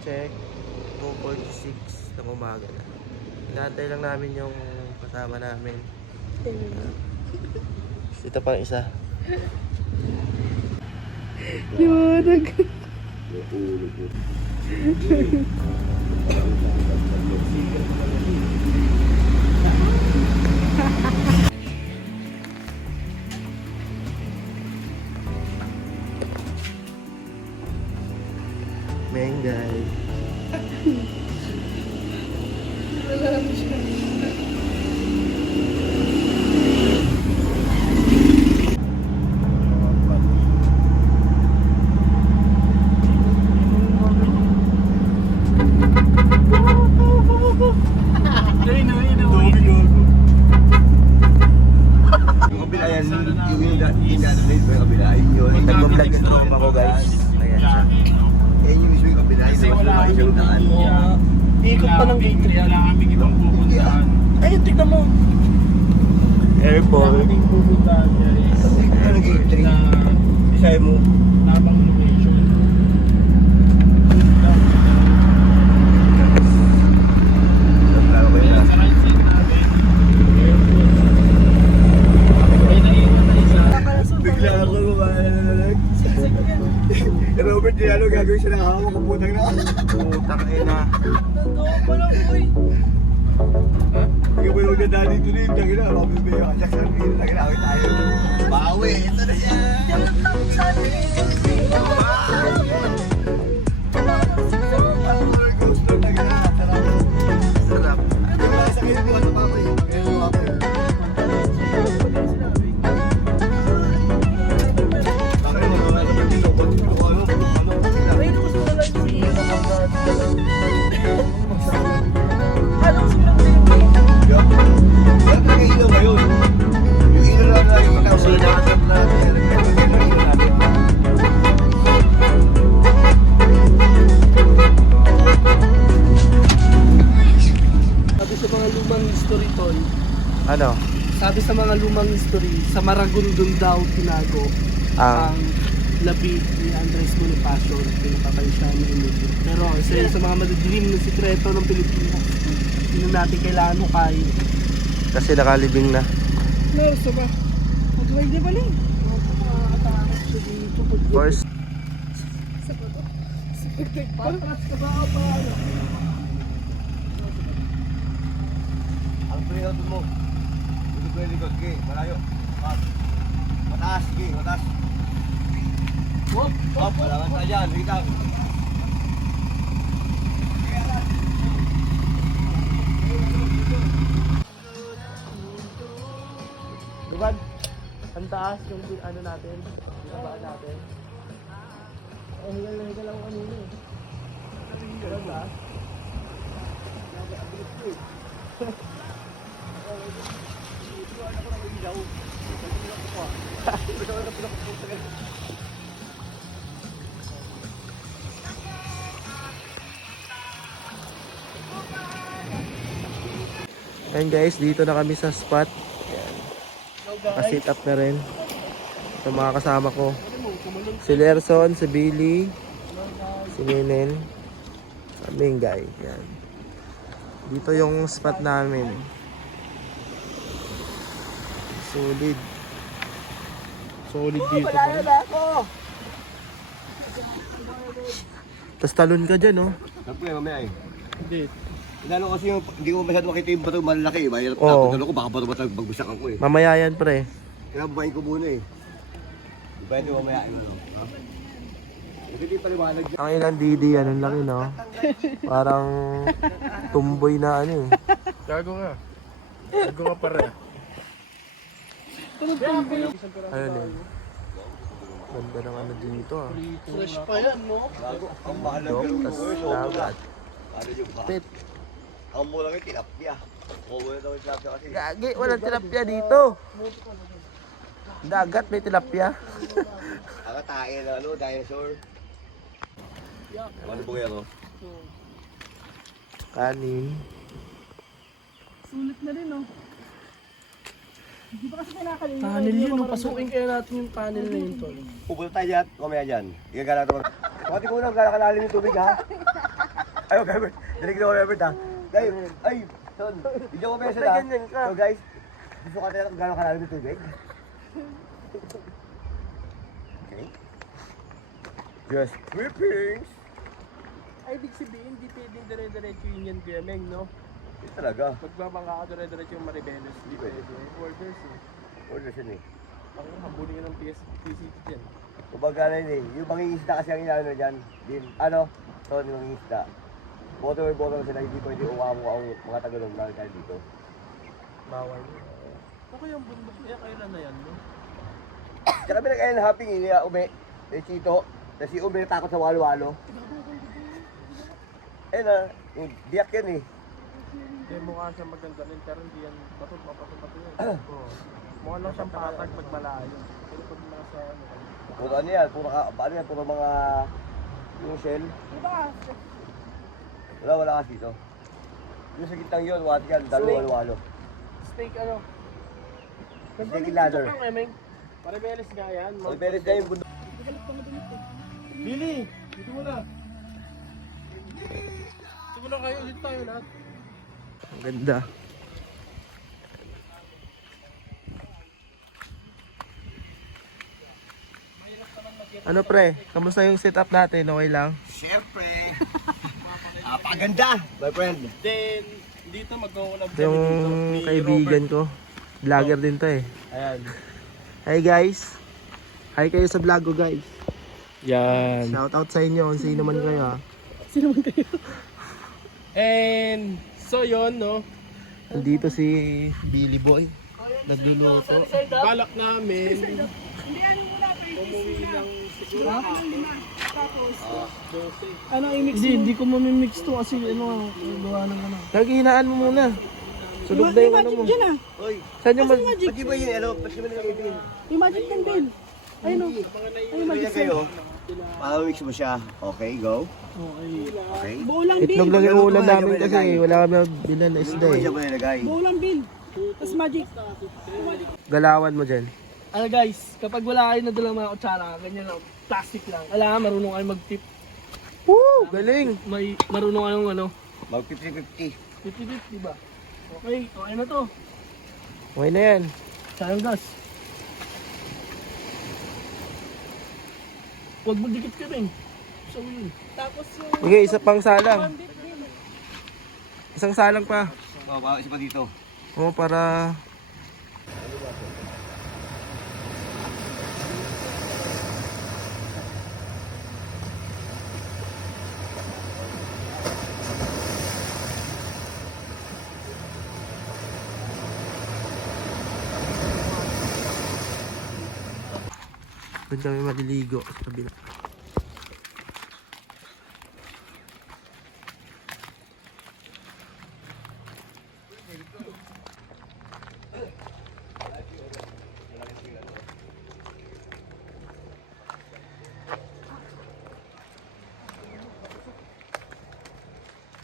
check. 2:46 ng umaga na. Inaantay lang namin yung kasama namin. Ito pa isa. Yun. Mengay. Nag-vlog yung tropa ko guys. Ayan siya. Eh yung mismo yung kabila, Kasi yung wala mas kami yung daan. Ikot pa ng gate 3. Wala kami ibang pupuntahan. Ayun, tignan mo. Airport. Wala kaming pupuntahan guys. Ano yung gate 3? Na Isay mo. tabang location. Lalo ko yun. Sa right side namin, airport. May naiwan na isa. Bigla ako gumalag. Robert Dinalo gagawin siya ng hawak ng putang na. Putang ina. Totoo pa lang boy. Hindi ko yung nagdadaan dito rin. Tangin na, mabibigyan ka. Jackson, hindi na ginawin tayo. Bawi, ito na siya. Roller coaster na ginawin. Sarap. Ito na sa kayo buwan na papoy. Kaya sa papoy. Bakit mo naman naman dito? Ba't dito ka ano? Bakit may ilaw ngayon? Yung ilaw lang na yung ilaw. Yung ilaw natin. Sabi sa mga lumang history tol, Ano? sabi sa mga lumang history, sa Maragondon daw tinago Ang ang labi ni Andres Bonifacio, pinapatay siya ni Emilio. Pero isa yun sa mga madidilim na sikreto ng Pilipinas. Hindi na natin kailangan hukayin. kasi nakalibing na. No, so ba? Mag-drive na ba rin? Makakatakas siya dito. First, Patras ka ba o pa ano? Ang pinag mo. Likod, okay. Malayo. Mataas, sige, mataas. Hop! Hop, wala tayo dyan. Ligitang. Diba? Ang taas yung ano natin, binabaan natin. Eh, higal lang kanina eh. Diba taas? and guys, dito na kami sa spot. Nakasit up na rin. Ito mga kasama ko. Si Lerson, si Billy, si Nenen, kaming guy. Yan. Dito yung spot namin. Solid. Solid dito. Tapos talon ka dyan, oh. Sabi ko mamaya eh. Hindi. Lalo kasi yung, hindi ko masyado makita yung bato malaki eh. Mahirap Oo. tapos ko, baka bato-bato bagbusakan ko eh. Mamaya yan, pre. Kaya babayin ko muna eh. Di pwede mamaya ano. Ha? Kasi di paliwanag dyan. Ang ilang Didi, anong laki, no? Parang tumboy na ano eh. Gago ka. Gago ka pare. Ayun eh. Ganda ng ano dito ah. Fresh pa yan, no? Ang mahal ng Dog, ganun tas ko eh. lagat. Ano yung ba? Pit. Ang mula ng tilapia. Oo, wala daw yung tilapia kasi. Gagi, walang tilapia dito. Dagat, may tilapia. Ang tae na ano, dinosaur. Ano po yan oh? Kanin. Sulit na rin, no? Hindi pa kasi kinakalimutan. Tunnel yun, no? Pasukin kaya natin yung tunnel na yun, tol. Pupunta tayo dyan, mamaya dyan. Igagala naman. Pati ko lang, gala kalalim yung tubig ha. Ay, okay, Robert. Dalig na ako, Robert, ha? Guys, ay, son, video ko message, ha? Ganyan ka. So, guys, gusto ka tayo kung gano'ng kalalim ng tubig? Okay. Just drippings. Ay, ibig sabihin, hindi pwedeng dire-diretso yun yan, Kuya Meng, no? Yun talaga. Magbabangka ka dire-diretso yung Maribeles. Hindi pwede. Orders, eh. Order siya, eh. Ang habulin ka ng PCT dyan. Kumbaga na yun, eh. Yung mangingisda kasi ang inaano dyan. Din, ano? So, yung mangingisda. Bottom sila, hindi pwede uwamo ang mga tagalong lang dahil dito. Bawal. Okay yung bundok niya, kailan na yan, no? Tsaka pinag-ayan hopping, ini Ube, Chito. Tapos si Ube takot sa walo-walo. Eh na, diyak yan eh. Hindi mukha siya maganda rin, pero hindi yan bato yan. Oo. Mukha lang siyang patag pag malayo. Pero pag nasa ano, Puro ano yan, paano yan, puro mga yung shell. Wala kasi dito. Yung sa gitnang yun, what yan, dalo walo-walo. steak ano? Steak and ladder. Ito kang Emeng. Maribeles nga yan. Pagberes na yung bundok. Billy! Dito mo na. Dito mo na kayo, dito tayo lahat. Ang ganda. Ano pre? Kamusta yung setup natin? Okay lang? Siyempre. Paganda, my friend. Then, dito mag-collab Ito yung kaibigan ko. Vlogger din to eh. Ayan. Hi guys. Hi kayo sa vlog ko guys. Yan. Shout out sa inyo kung sino man kayo ha. And, so yon no? Nandito si Billy Boy. Nagluluto. Balak namin. Umuwi ng siguro Ano i-mix hindi ko mamimix to kasi ano, gawa ng ano. Naghihinaan mo muna. Sulog na yung ano mo. Yan ah. Oy, Saan yung pati ba yun, ano, pati ba nilagay Imagine kan din. Ayun oh. Ayun Pili magic kayo, mix mo siya. Okay, go. Okay. Okay. Buo lang Itlog bill. lang yung ulam Ano namin ba kasi nilagay? wala kami bilan na isda Ano ba eh. siya ba nilagay? Buo lang bill. Tapos magic. Galawan mo dyan. Ano guys, kapag wala kayo na dalang mga kutsara, ganyan lang, plastic lang. Alam, marunong kayo mag-tip. Woo! Galing! May marunong kayong ano, Mag 50-50. 50-50 diba? Okay, okay na to. Okay na yan. Sayang gas. Huwag mo dikit ka rin. So yun. Tapos yung... Sige, isa pang salang. Isang salang pa. Isa pa dito. Oo, para... Doon kami maliligo sa kabila.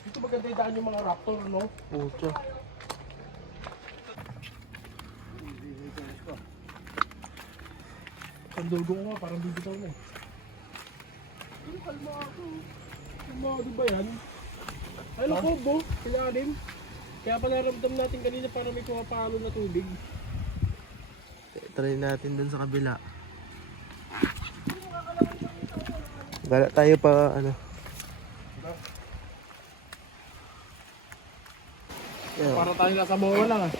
dito maganda yung daan yung mga raptor, no? Pucha. Ang dugo ko nga, parang bibitaw na eh. Yung kalma ako. Kalmado ba yan? Ay, nakubo. Kailalim. Kaya pa naramdam natin kanina para may kumapalo na tubig. Try natin dun sa kabila. Gala tayo pa ano. Yeah. Para tayo nasa bola lang ah.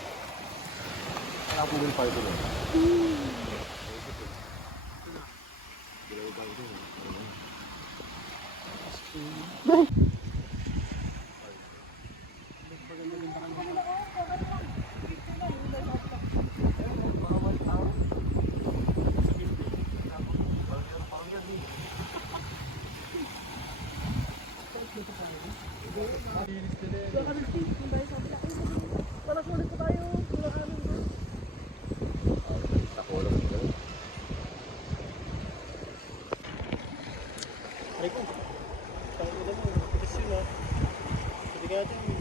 Ay ko. Tangin na mo. Tigas yun ah. Hindi ka natin.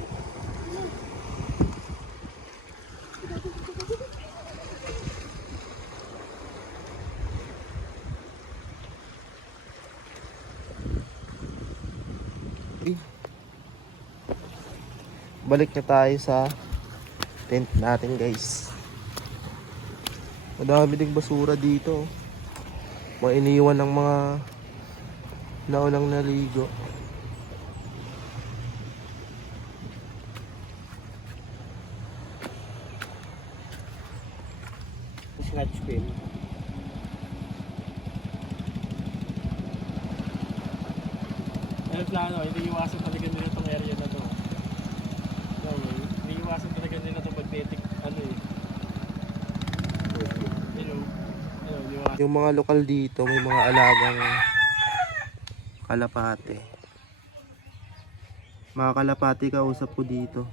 balik na tayo sa tent natin guys. Madami ding basura dito. Mga iniwan ng mga naunang naligo. Scratch pin. Pero plano, hindi iwasan talaga nila itong area na to. No, hindi iwasan talaga nila itong magnetic, ano eh. Iwasan. Yung mga lokal dito, may mga alagang kalapate. Mga kalapate kausap ko dito.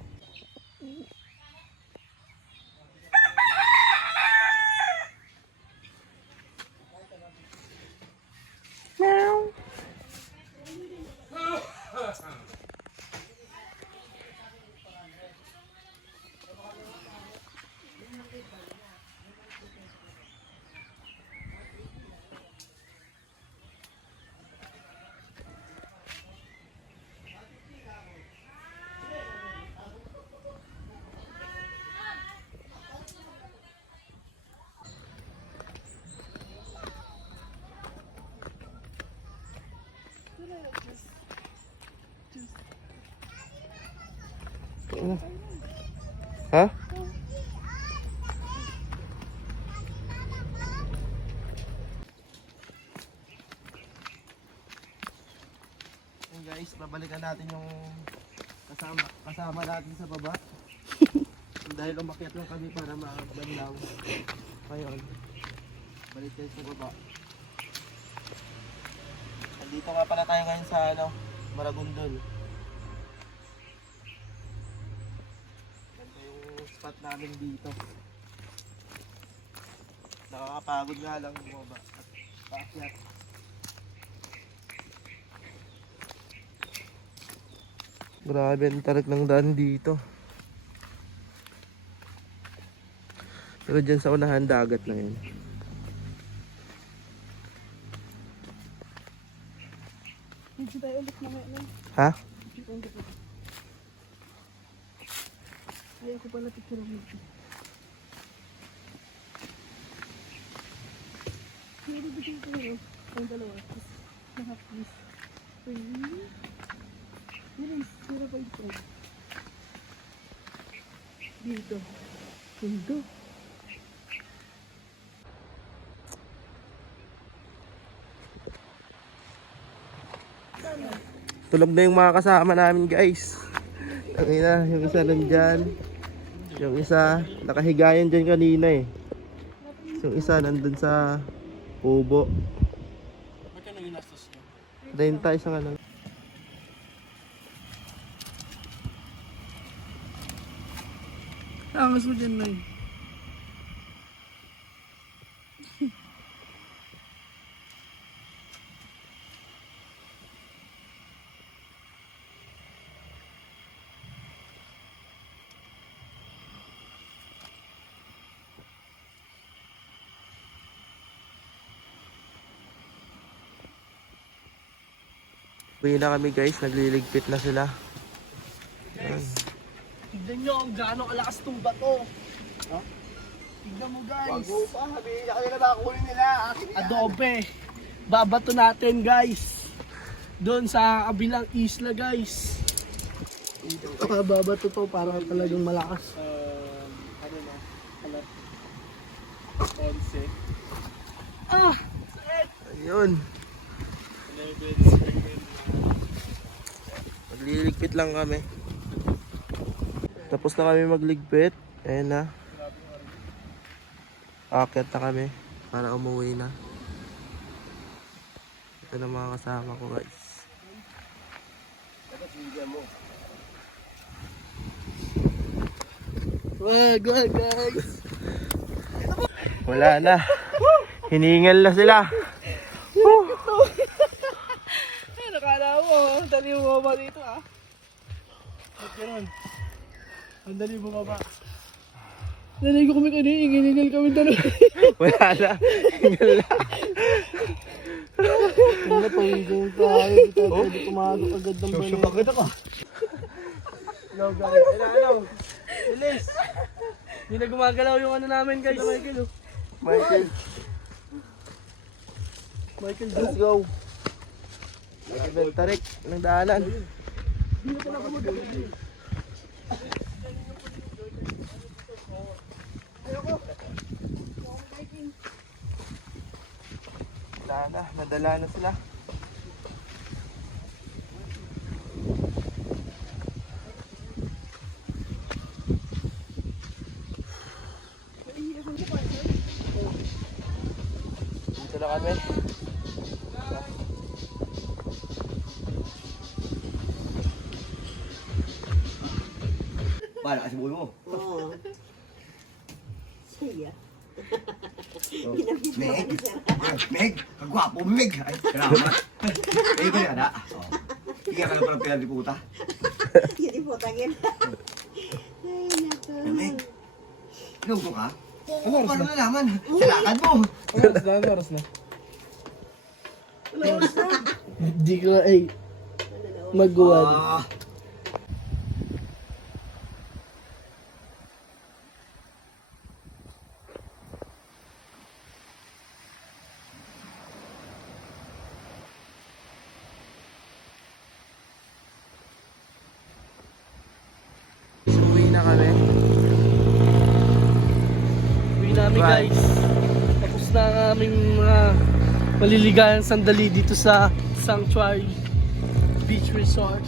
Ha? Hey guys, babalikan natin yung kasama natin sa baba. Dahil umakyat lang kami para magbanlaw. Ngayon, balik tayo sa baba. Nandito nga pala tayo ngayon sa Maragondon. Ito yung spot namin dito. Nakakapagod nga lang bumaba at paakyat. Grabe ang tarik ng daan dito. Pero dyan sa unahan dagat na yun. Medyo tayo ulit na ngayon. Ha? Ay, ako pala picture ng medyo. Hindi bigyan ko yun. Ang dalawa. Lahat please. Mira pa ito. Dito. Dito. Tulog na yung mga kasama namin guys. Tangina, yung isa nandyan. Yung isa, nakahigayan dyan kanina eh. Yung isa nandun sa kubo. Ba't ka naginastos nyo? Dahin tayo sa kanan. Angas mo dyan na yun. Uwi na kami guys, nagliligpit na sila. Tignan nyo kung gaano kalakas tong bato. Tignan mo guys. Wag mo pa, sabihin niya kanila baka kunin nila. Akin yan. Adobe. Babato natin guys. Doon sa kabilang isla guys. Babato to para talagang malakas. Ano na? Alas 11. Ah! Ayun, 11. nagliligpit lang kami. Tapos na kami magligpit. Ayan na. Aakyat na kami para umuwi na. Ito na mga kasama ko guys. Wag guys. Wala na. Hiningal na sila. Ay, nakala mo. Dali mo ba dito ah. Ba't ganun? Ang dali bumaba. Nalay ko kami kanina. Inginigal kami dalawa. Wala na. Hingal na. Ano pa yung tayo? Dito pwede tumago agad ng banay. Bakit ako? Hello guys. Hello. Bilis. Hindi na gumagalaw yung ano namin guys. Michael. Michael, Michael, let's go. Michael Tarik ng daanan. Wala na, nadala na sila. Dito na kami. Paano kasi buhay mo? Oo. Saya. Meg! Meg! Ang gwapo mo, Meg! Ay, salamat. Ay, ito yan, ha? Oh. Iyan ka na parang pinali puta. Jadi potongin. Ay, naku. Meg! Inugo ka? Oo, paano nalaman? Sa lakad mo! Oras na. Hindi ko ay magguwad. Ah, Uwi na kami. Uwi namin Bye. guys. Tapos na ang aming mga maliligayang sandali dito sa Sanctuary Beach Resort.